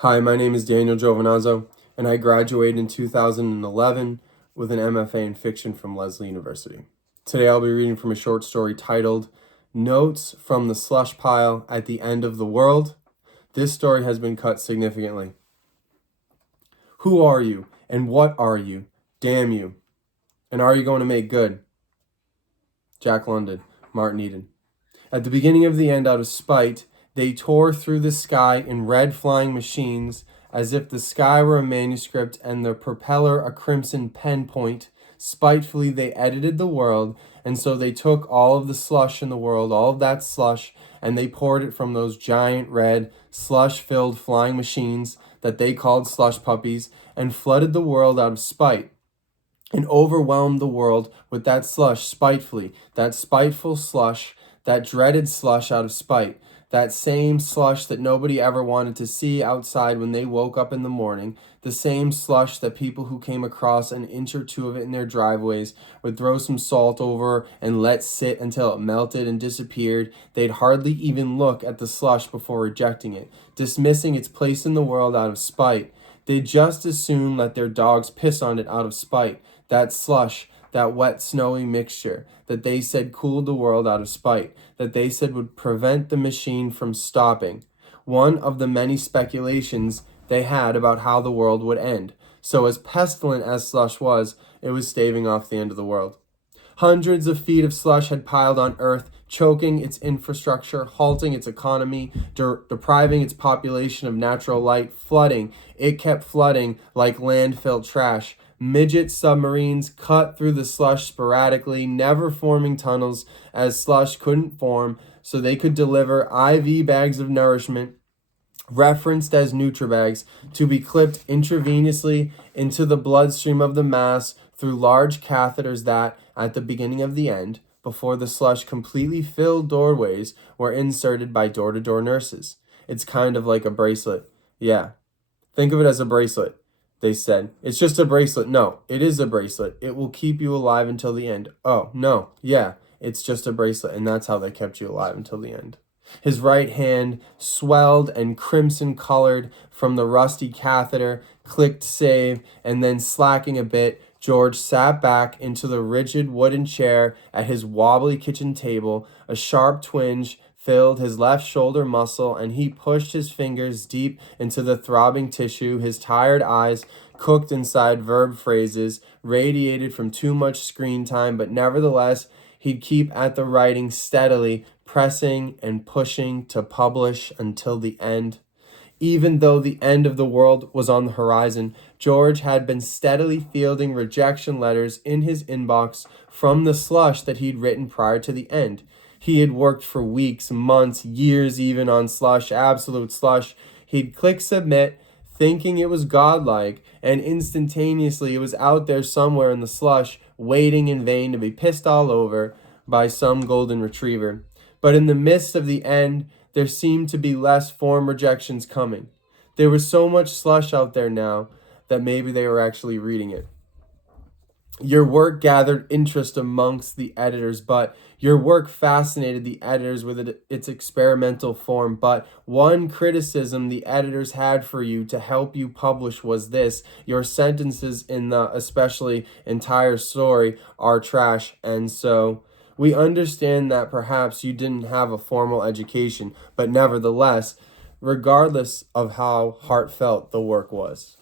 Hi, my name is Daniel Giovinazzo, and I graduated in 2011 with an MFA in fiction from Lesley University. Today I'll be reading from a short story titled Notes from the Slush Pile at the End of the World. This story has been cut significantly. Who are you, and what are you? Damn you. And are you going to make good? Jack London, Martin Eden. At the beginning of the end, out of spite, they tore through the sky in red flying machines, as if the sky were a manuscript and the propeller a crimson pen point. Spitefully, they edited the world, and so they took all of the slush in the world, all of that slush, and they poured it from those giant red, slush-filled flying machines that they called slush puppies, and flooded the world out of spite, and overwhelmed the world with that slush spitefully, that spiteful slush, that dreaded slush out of spite, that same slush that nobody ever wanted to see outside when they woke up in the morning, the same slush that people who came across an inch or two of it in their driveways would throw some salt over and let sit until it melted and disappeared. They'd hardly even look at the slush before rejecting it, dismissing its place in the world out of spite. They'd just as soon let their dogs piss on it out of spite. That slush, that wet, snowy mixture that they said cooled the world out of spite, that they said would prevent the machine from stopping. One of the many speculations they had about how the world would end. So as pestilent as slush was, it was staving off the end of the world. Hundreds of feet of slush had piled on Earth, choking its infrastructure, halting its economy, depriving its population of natural light, flooding. It kept flooding like landfill trash. Midget submarines cut through the slush sporadically, never forming tunnels as slush couldn't form, so they could deliver IV bags of nourishment, referenced as Nutribags, to be clipped intravenously into the bloodstream of the mass through large catheters that, at the beginning of the end, before the slush completely filled doorways, were inserted by door-to-door nurses. It's kind of like a bracelet. Yeah. Think of it as a bracelet, they said. It's just a bracelet. No, it is a bracelet. It will keep you alive until the end. Oh, no. Yeah, it's just a bracelet, and that's how they kept you alive until the end. His right hand, swelled and crimson-colored from the rusty catheter, clicked save, and then slacking a bit, George sat back into the rigid wooden chair at his wobbly kitchen table. A sharp twinge filled his left shoulder muscle, and he pushed his fingers deep into the throbbing tissue. His tired eyes, cooked inside verb phrases, radiated from too much screen time, but nevertheless, he'd keep at the writing steadily, pressing and pushing to publish until the end. Even though the end of the world was on the horizon, George had been steadily fielding rejection letters in his inbox from the slush that he'd written prior to the end. He had worked for weeks, months, years even on slush, absolute slush. He'd click submit, thinking it was godlike, and instantaneously it was out there somewhere in the slush, waiting in vain to be pissed all over by some golden retriever. But in the midst of the end, there seemed to be less form rejections coming. There was so much slush out there now that maybe they were actually reading it. Your work gathered interest amongst the editors, but your work fascinated the editors with its experimental form. But one criticism the editors had for you to help you publish was this: your sentences in the especially entire story are trash. And so we understand that perhaps you didn't have a formal education, but nevertheless, regardless of how heartfelt the work was,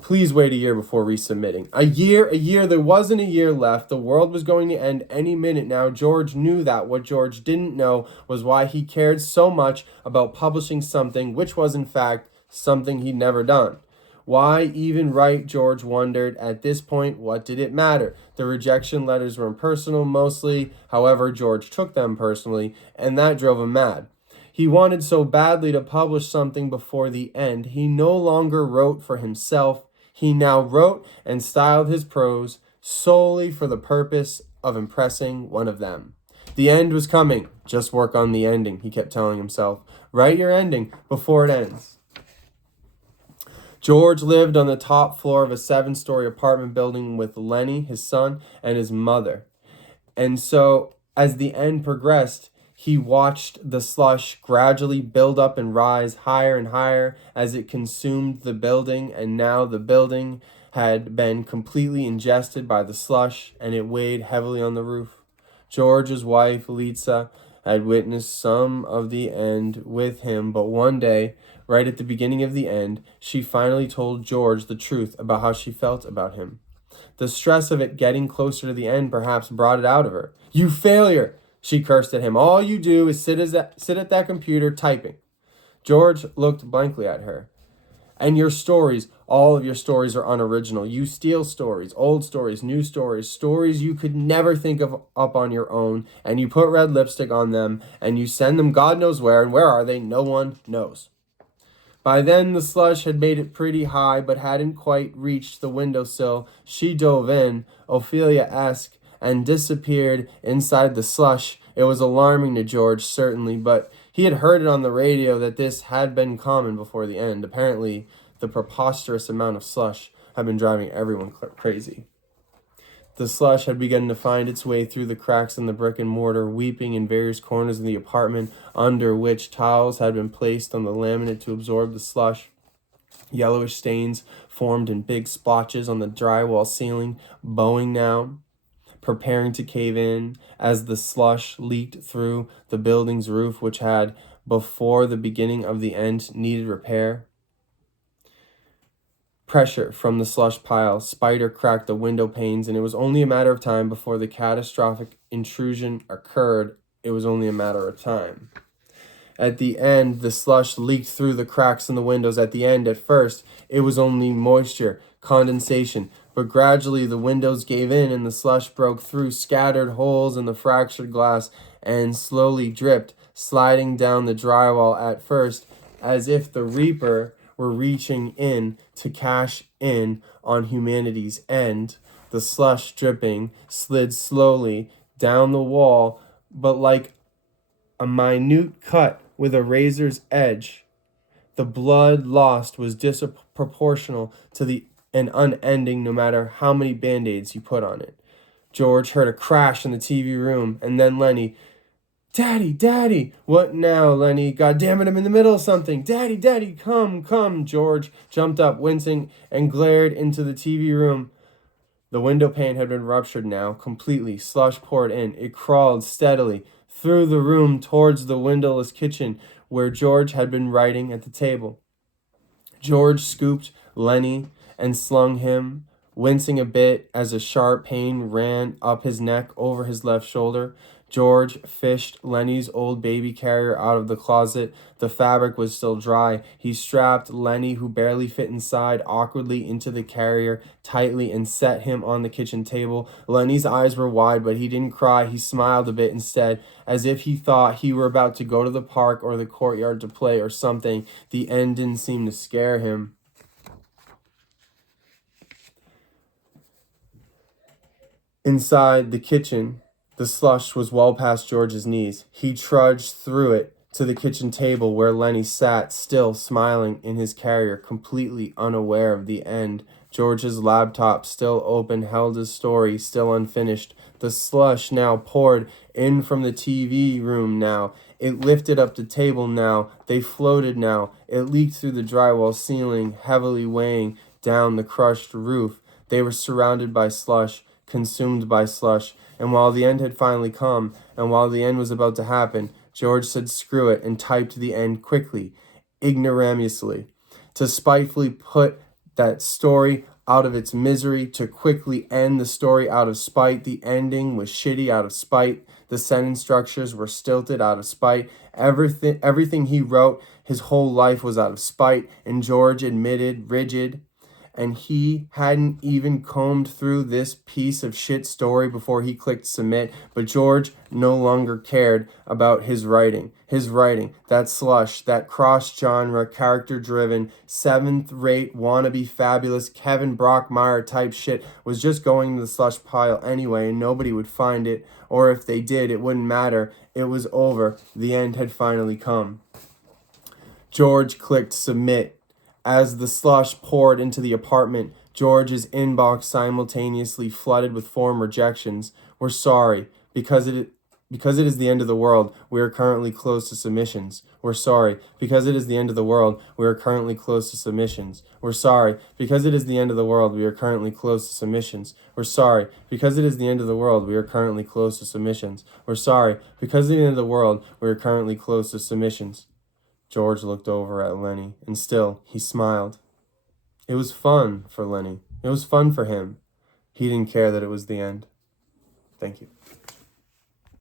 please wait a year before resubmitting. A year, there wasn't a year left. The world was going to end any minute now. George knew that. What George didn't know was why he cared so much about publishing something which was in fact something he'd never done. Why even write, George wondered. At this point, what did it matter? The rejection letters were impersonal mostly. However, George took them personally, and that drove him mad. He wanted so badly to publish something before the end. He no longer wrote for himself. He now wrote and styled his prose solely for the purpose of impressing one of them. The end was coming. Just work on the ending, he kept telling himself. Write your ending before it ends. George lived on the top floor of a 7-story apartment building with Lenny, his son, and his mother. And so, as the end progressed, He watched the slush gradually build up and rise higher and higher as it consumed the building, and now the building had been completely ingested by the slush, and it weighed heavily on the roof. George's wife, Litsa, had witnessed some of the end with him, but one day, right at the beginning of the end, she finally told George the truth about how she felt about him. The stress of it getting closer to the end perhaps brought it out of her. "You failure!" she cursed at him. "All you do is sit at that computer typing." George looked blankly at her. "And your stories, all of your stories are unoriginal. You steal stories, old stories, new stories, stories you could never think of up on your own, and you put red lipstick on them, and you send them God knows where, and where are they? No one knows." By then, the slush had made it pretty high, but hadn't quite reached the windowsill. She dove in, Ophelia-esque, and disappeared inside the slush. It was alarming to George, certainly, but he had heard it on the radio that this had been common before the end. Apparently, the preposterous amount of slush had been driving everyone crazy. The slush had begun to find its way through the cracks in the brick and mortar, weeping in various corners of the apartment, under which towels had been placed on the laminate to absorb the slush. Yellowish stains formed in big splotches on the drywall ceiling, bowing now, preparing to cave in as the slush leaked through the building's roof, which had, before the beginning of the end, needed repair. Pressure from the slush pile spider cracked the window panes, and it was only a matter of time before the catastrophic intrusion occurred. It was only a matter of time. At the end, the slush leaked through the cracks in the windows. At the end, at first, it was only moisture, condensation, but gradually the windows gave in and the slush broke through scattered holes in the fractured glass and slowly dripped, sliding down the drywall at first, as if the reaper were reaching in to cash in on humanity's end. The slush dripping slid slowly down the wall, but like a minute cut with a razor's edge. The blood lost was disproportional to and unending, no matter how many band-aids you put on it. George heard a crash in the TV room, and then Lenny, "Daddy, Daddy!" "What now, Lenny? God damn it, I'm in the middle of something. Daddy, Daddy, come. George jumped up, wincing, and glared into the TV room. The window pane had been ruptured now, completely. Slush poured in. It crawled steadily through the room towards the windowless kitchen, where George had been writing at the table. George scooped Lenny and slung him, wincing a bit as a sharp pain ran up his neck over his left shoulder. George fished Lenny's old baby carrier out of the closet. The fabric was still dry. He strapped Lenny, who barely fit inside, awkwardly into the carrier tightly and set him on the kitchen table. Lenny's eyes were wide, but he didn't cry. He smiled a bit instead, as if he thought he were about to go to the park or the courtyard to play or something. The end didn't seem to scare him. Inside the kitchen, the slush was well past George's knees. He trudged through it to the kitchen table where Lenny sat, still smiling in his carrier, completely unaware of the end. George's laptop, still open, held his story, still unfinished. The slush now poured in from the TV room now. It lifted up the table now. They floated now. It leaked through the drywall ceiling, heavily weighing down the crushed roof. They were surrounded by slush, consumed by slush. And while the end had finally come, and while the end was about to happen, George said screw it and typed the end quickly, ignoramulously, to spitefully put that story out of its misery, to quickly end the story out of spite. The ending was shitty out of spite. The sentence structures were stilted out of spite. Everything he wrote, his whole life was out of spite, and George admitted, rigid, and he hadn't even combed through this piece of shit story before he clicked submit. But George no longer cared about his writing. That slush, that cross-genre, character-driven, seventh-rate, wannabe fabulous Kevin Brockmeyer type shit was just going to the slush pile anyway, and nobody would find it, or if they did, it wouldn't matter. It was over. The end had finally come. George clicked submit. As the slush poured into the apartment, George's inbox simultaneously flooded with form rejections. "We're sorry, because Because it is the end of the world, we are currently closed to submissions. We're sorry. Because it is the end of the world, we are currently closed to submissions. We're sorry. Because it is the end of the world, we are currently closed to submissions. We're sorry. Because it is the end of the world, we are currently closed to submissions. We're sorry. Because it is the end of the world, we are currently closed to submissions. George looked over at Lenny, and still he smiled. It was fun for Lenny. It was fun for him. He didn't care that it was the end. Thank you.